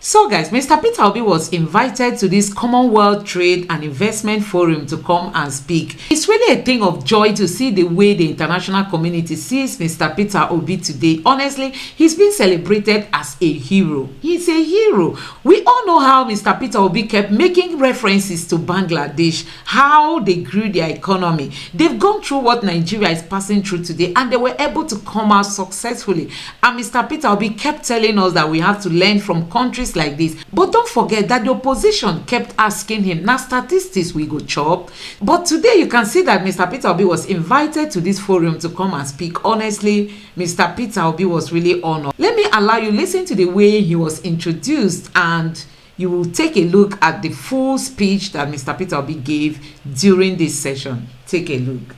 So guys, Mr. Peter Obi was invited to this Commonwealth Trade and Investment Forum to come and speak. It's really a thing of joy to see the way the international community sees Mr. Peter Obi today. Honestly, he's been celebrated as a hero. He's a hero. We all know how Mr. Peter Obi kept making references to Bangladesh, how they grew their economy. They've gone through what Nigeria is passing through today, and they were able to come out successfully. And Mr. Peter Obi kept telling us that we have to learn from countries like this. But don't forget that the opposition kept asking him, now statistics we go chop. But today you can see that Mr. Peter Obi was invited to this forum to come and speak. Honestly, Mr. Peter Obi was really honored. Let me allow you listen to the way he was introduced, and you will take a look at the full speech that Mr. Peter Obi gave during this session. Take a look.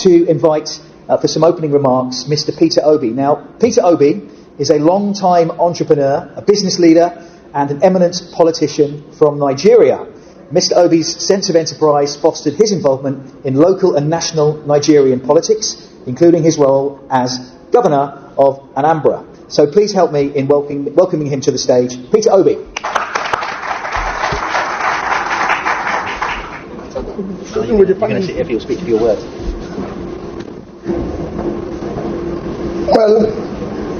To invite for some opening remarks, Mr. Peter Obi. Now, Peter Obi is a long-time entrepreneur, a business leader, and an eminent politician from Nigeria. Mr. Obi's sense of enterprise fostered his involvement in local and national Nigerian politics, including his role as Governor of Anambra. So please help me in welcoming him to the stage. Peter Obi. You're going to sit here for your speech, for your words. Well,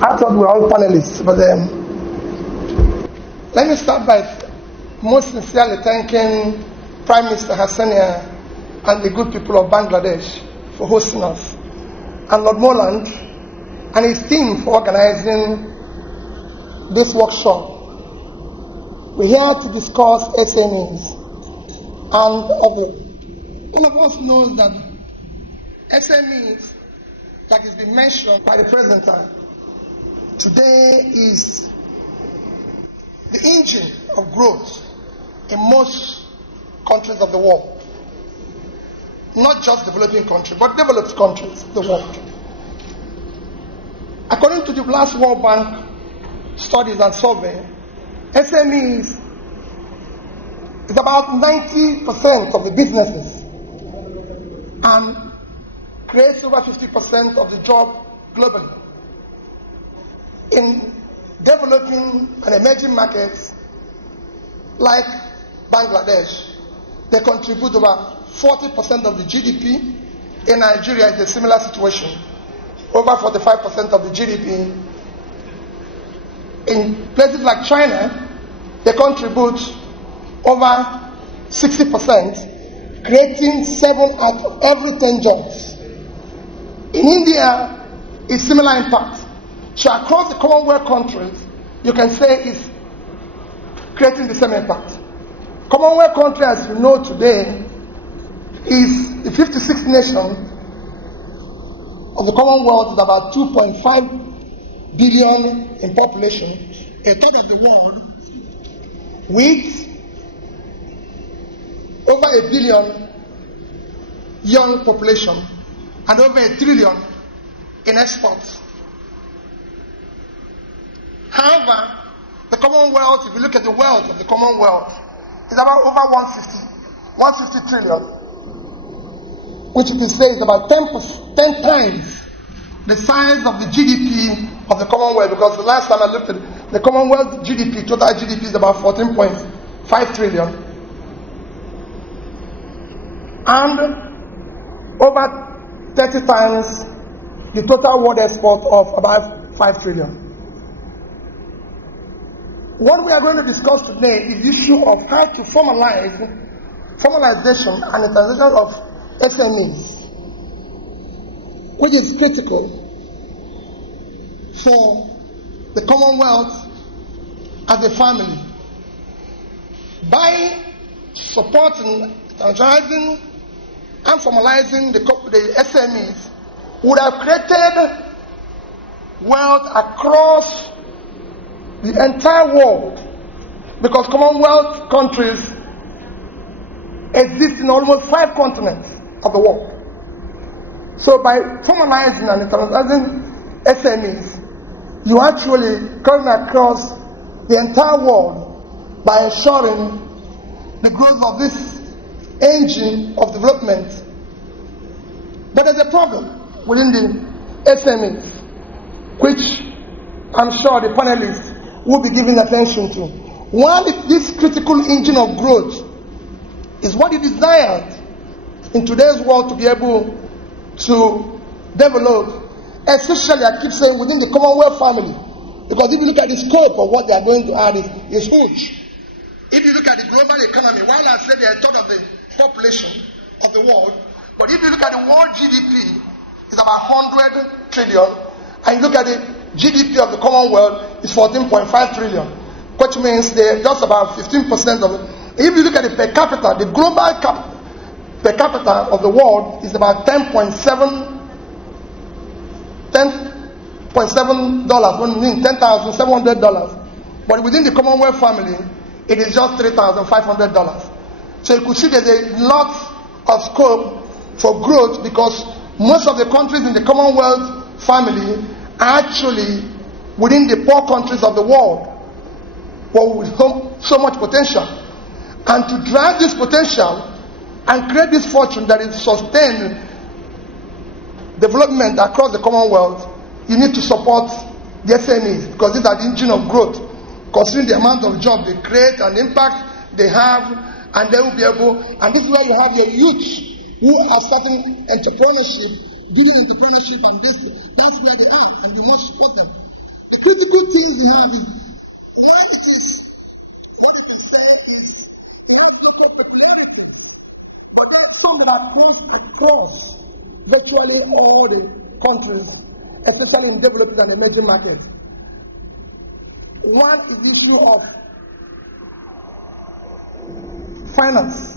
I thought we were all panelists, but let me start by most sincerely thanking Prime Minister Hassania and the good people of Bangladesh for hosting us, and Lord Moreland and his team for organizing this workshop. We're here to discuss SMEs, and all of us knows that SMEs, like it's been mentioned by the presenter, today is the engine of growth in most countries of the world. Not just developing countries, but developed countries of the world. According to the last World Bank studies and survey, SMEs is about 90% of the businesses and creates over 50% of the job globally. In developing and emerging markets like Bangladesh, they contribute about 40% of the GDP. In Nigeria, it's a similar situation, over 45% of the GDP. In places like China, they contribute over 60%, creating 7 out of every 10 jobs. In India, it's similar impact. So across the Commonwealth countries, you can say it's creating the same impact. Commonwealth country, as you know today, is the 56th nation of the Commonwealth, is about 2.5 billion in population, a third of the world, with over 1 billion young population and over 1 trillion in exports. However, the Commonwealth, if you look at the wealth of the Commonwealth, is about over 150 trillion, which you can say is about 10 times the size of the GDP of the Commonwealth, because the last time I looked at it, the Commonwealth GDP, total GDP is about 14.5 trillion. And over 30 times the total world export of about 5 trillion. What we are going to discuss today is the issue of how to formalization and internationalization of SMEs, which is critical for the Commonwealth as a family. By supporting, internationalizing, and formalizing the SMEs, would have created wealth across the entire world, because Commonwealth countries exist in almost 5 continents of the world. So by formalizing and internationalizing SMEs, you actually come across the entire world by ensuring the growth of this engine of development. But there's a problem within the SMEs, which I'm sure the panelists will be giving attention to. While this critical engine of growth is what is desired in today's world to be able to develop, especially, I keep saying, within the Commonwealth family. Because if you look at the scope of what they are going to add, is huge. If you look at the global economy, while I said they are a third of the population of the world, but if you look at the world GDP, it's about 100 trillion, and you look at the GDP of the Commonwealth, it's 14.5 trillion, which means they're just about 15% of it. If you look at the per capita, the global per capita of the world is about $10.7, $10,700. But within the Commonwealth family, it is just $3,500. So you could see there's a lot of scope for growth, because most of the countries in the Commonwealth family are actually within the poor countries of the world, but with so much potential. And to drive this potential and create this fortune that is sustained development across the Commonwealth, you need to support the SMEs, because these are the engine of growth, considering the amount of jobs they create and the impact they have, and they will be able, and this is where you have your youth who are starting entrepreneurship, building entrepreneurship, and that's where they are, and we must support them. The critical things we have is, why it is, what it is said is, you have local popularity, but there are some that are placed across virtually all the countries, especially in developing and emerging markets. One is the issue of finance.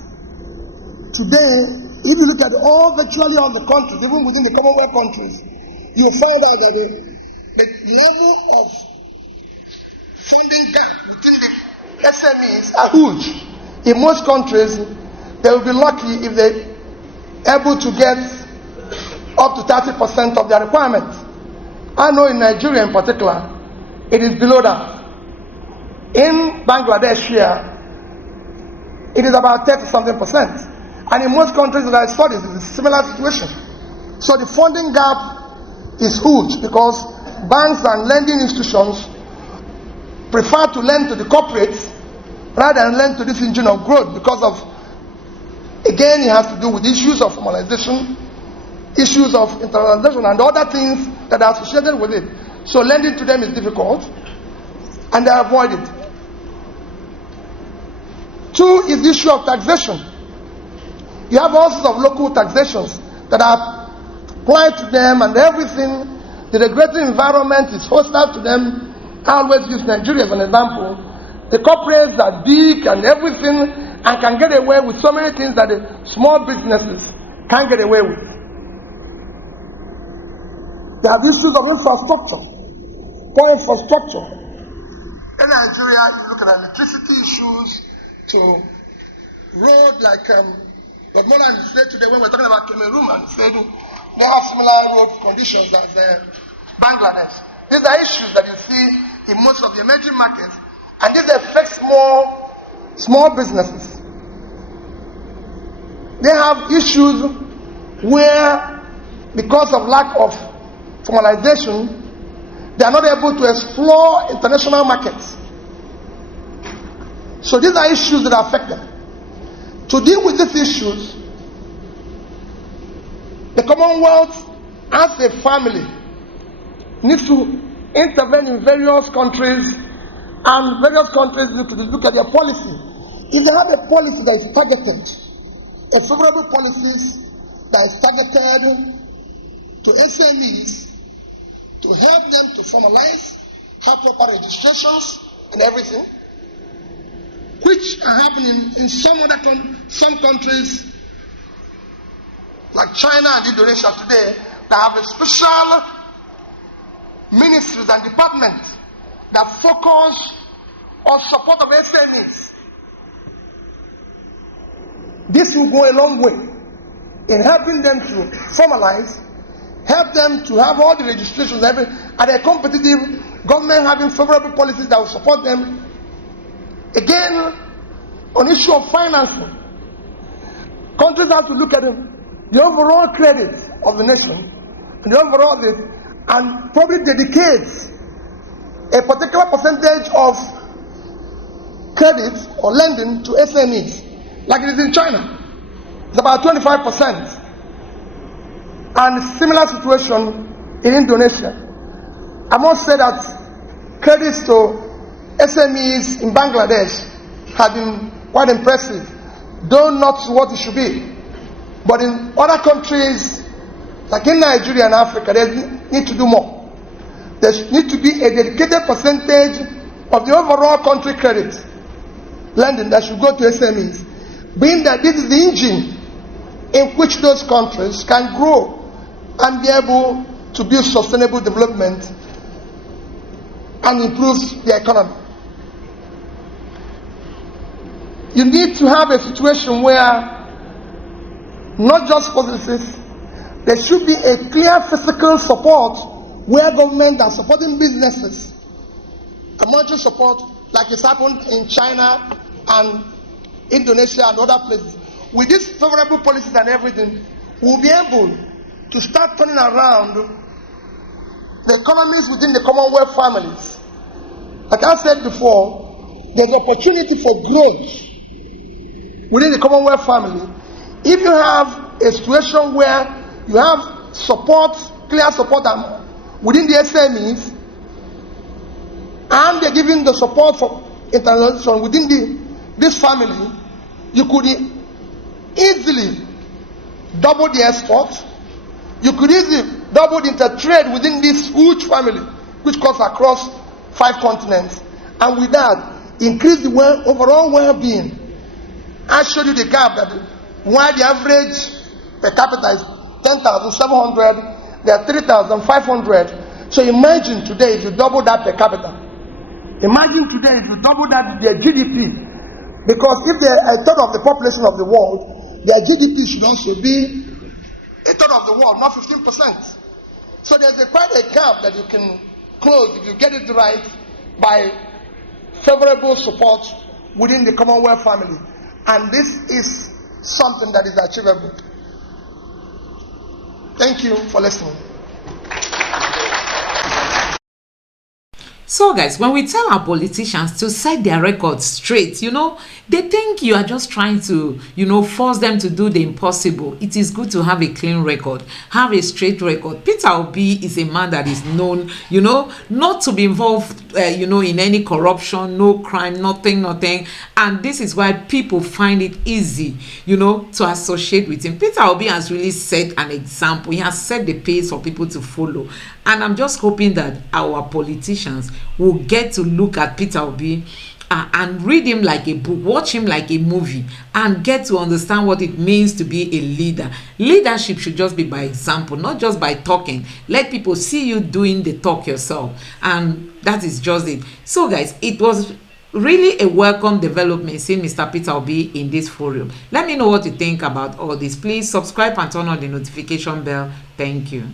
Today, if you look at virtually all the countries, even within the Commonwealth countries, you find out that the level of funding gap between the SMEs are huge. In most countries, they will be lucky if they're able to get up to 30% of their requirements. I know in Nigeria in particular, it is below that. In Bangladesh here, it is about 30-something%. And in most countries that I studied, it's a similar situation. So the funding gap is huge, because banks and lending institutions prefer to lend to the corporates rather than lend to this engine of growth, because of, again, it has to do with issues of formalization, issues of internationalization, and other things that are associated with it. So lending to them is difficult, and they avoid it. Two is the issue of taxation. You have all sorts of local taxations that are applied to them, and everything. The regulatory environment is hostile to them. I always use Nigeria as an example. The corporates are big and everything, and can get away with so many things that the small businesses can't get away with. They have issues of infrastructure, poor infrastructure. In Nigeria, you look at electricity issues to road, like but more than said today when we're talking about Cameroon, and said they have similar road conditions as Bangladesh. These are issues that you see in most of the emerging markets, and this affects more small businesses. They have issues where, because of lack of formalization, they are not able to explore international markets. So these are issues that affect them. To deal with these issues, the Commonwealth as a family needs to intervene in various countries, and various countries look at their policy. If they have a policy that is targeted, a favorable policy that is targeted to SMEs, to help them to formalize, have proper registrations and everything, which are happening in some countries like China and Indonesia today, that have a special ministries and departments that focus on support of SMEs. This will go a long way in helping them to formalize, help them to have all the registrations, and a competitive government having favorable policies that will support them. Again, on issue of financing, countries have to look at the overall credit of the nation, and the overall this, and probably dedicates a particular percentage of credit or lending to SMEs, like it is in China. It's about 25%. And similar situation in Indonesia. I must say that credits to SMEs in Bangladesh have been quite impressive, though not what it should be. But in other countries, like in Nigeria and Africa, they need to do more. There needs to be a dedicated percentage of the overall country credit lending that should go to SMEs, being that this is the engine in which those countries can grow and be able to build sustainable development and improve the economy. You need to have a situation where not just policies, there should be a clear physical support where government are supporting businesses. A monetary support like it's happened in China and Indonesia and other places. With these favorable policies and everything, we'll be able to start turning around the economies within the Commonwealth families. Like I said before, there's opportunity for growth within the Commonwealth family. If you have a situation where you have support, clear support within the SMEs, and they're giving the support for international within this family, you could easily double the exports. You could easily double the intertrade within this huge family, which goes across 5 continents, and with that, increase the overall well-being. I showed you the gap that while the average per capita is 10,700, there are 3,500. So imagine today if you double that per capita. Imagine today if you double that their GDP. Because if they're a third of the population of the world, their GDP should also be a third of the world, not 15%. So there's quite a gap that you can close if you get it right by favorable support within the Commonwealth family. And this is something that is achievable. Thank you for listening. So guys, when we tell our politicians to set their records straight, they think you are just trying to, force them to do the impossible. It is good to have a clean record, have a straight record. Peter Obi is a man that is known, not to be involved, in any corruption, no crime, nothing. And this is why people find it easy, to associate with him. Peter Obi has really set an example. He has set the pace for people to follow. And I'm just hoping that our politicians will get to look at Peter Obi and read him like a book, watch him like a movie, and get to understand what it means to be a leader. Leadership should just be by example, not just by talking. Let people see you doing the talk yourself. And that is just it. So guys, it was really a welcome development seeing Mr. Peter Obi in this forum. Let me know what you think about all this. Please subscribe and turn on the notification bell. Thank you.